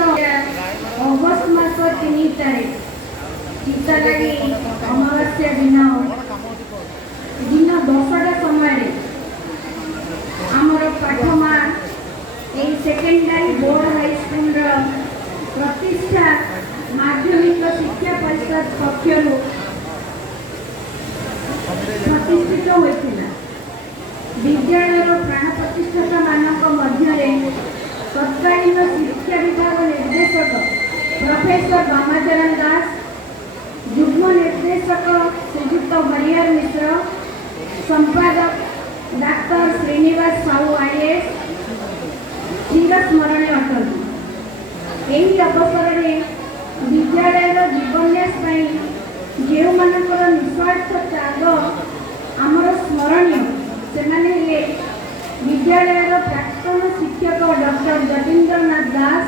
August ମାସ 3 ତାରିଖ ଚିତାଲାଗି ଅମାବାସ୍ୟା ଦିନ 10ଟା ସମୟରେ ଆମର ପାଠମା এই সেকেন্ডারি ବୋର୍ଡ ହାଇସ୍କୁଲର ପ୍ରତିଷ୍ଠା ମାଧ୍ୟମିକ ଶିକ୍ଷା ପରିଷଦ ପକ୍ଷରୁ ପ୍ରତିଷ୍ଠିତ ହୋଇଥିଲା। ବିଦ୍ୟାଳୟର ପ୍ରାଣ ପ୍ରତିଷ୍ଠାତା ମାନଙ୍କ ମଧ୍ୟରେ ତତ୍କାଳୀନ ଶିକ୍ଷା ବିଭାଗ ନିର୍ଦ୍ଦେଶକ प्रोफेसर बामाचरण दास, युग्म निर्देशक श्रीजुक्त हरिहर मिश्र, संपादक डाक्टर श्रीनिवास साहू आईएएस चिरस्मरणीय अटंती। यही अवसर में विद्यालय जीवन्यास जो मानकर निस्वार्थ त्याग आमर स्मरणीय से विद्यालय प्राक्तन शिक्षक डॉक्टर जतीन्द्रनाथ दास,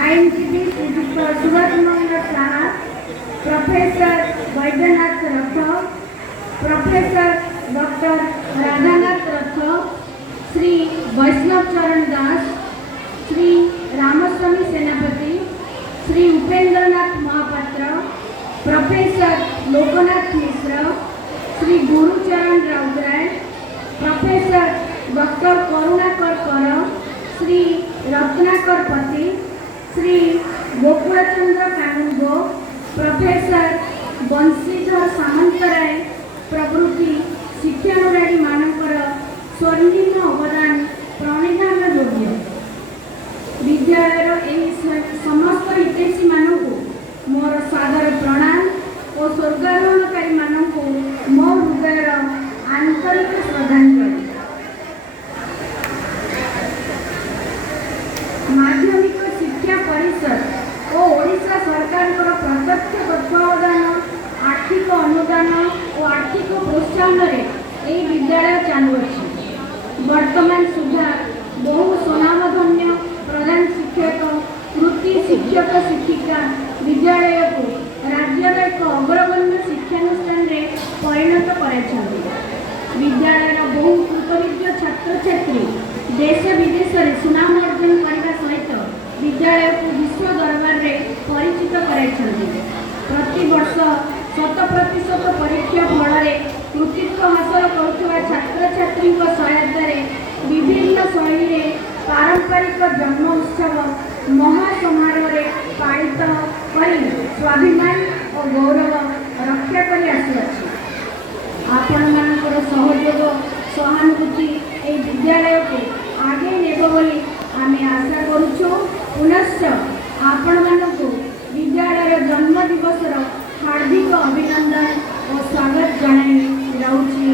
आईनजीवी श्रीजुक्त सुरज मंगल साहा, प्रोफेसर वैद्यनाथ रथ, प्रोफेसर डॉक्टर राधानाथ रथ, श्री वैष्णव चरण दास, श्री रामस्वामी सेनापति, श्री उपेंद्रनाथ महापात्र, प्रोफेसर लोकनाथ मिश्र, श्री गुरुचरण राउतराय, प्रोफेसर डॉक्टर करुणाकर कर, श्री रत्नाकर पति, श्री गोकुलचंद्र कानुगो, प्रोफेसर बंशीधर सामंतराय प्रभृति शिक्षानुरागी मानकर स्वर्णिम अवदान प्रणिधान योग्य। विद्यालय समस्त हितैषी मानक मोर सादर प्रणाम और स्वर्गारोहणकारी मानक मो हृदयर आंतरिक श्रद्धांजलि। माध्यमिक शिक्षा परिषद और ओडिशा सरकार प्रत्यक्ष तत्वावधान, आर्थिक अनुदान और आर्थिक प्रोत्साहन यह विद्यालय चालू अच्छी। वर्तमान सुधा बहु स्वनामधन्य प्रधान शिक्षक, वृत्ति शिक्षक शिक्षिका विद्यालय को राज्यर एक अग्रगण्य शिक्षानुष्ठान परिणत कर। विद्यालय बहु कृतविज्ञ छात्र छात्री देश विदेश में सुनाम अर्जन करने सहित विद्यालय को विश्व दरबार में परिचित कराई। प्रति वर्ष 100% परीक्षा फल कृतित्व हासिल करुवा छात्र छात्री सहायता विभिन्न शैली पारंपरिक जन्म उत्सव महासमारोह पालित कर स्वाभिमान और गौरव रक्षा कर आपण मानकर सहयोग सहानुभूति ए विद्यालय को आगे नेब बोली आमे आशा करुछु। पुनश्च आपण मानक विद्यालय जन्म दिवसर हार्दिक अभिनंदन और स्वागत जनाई जाउछि।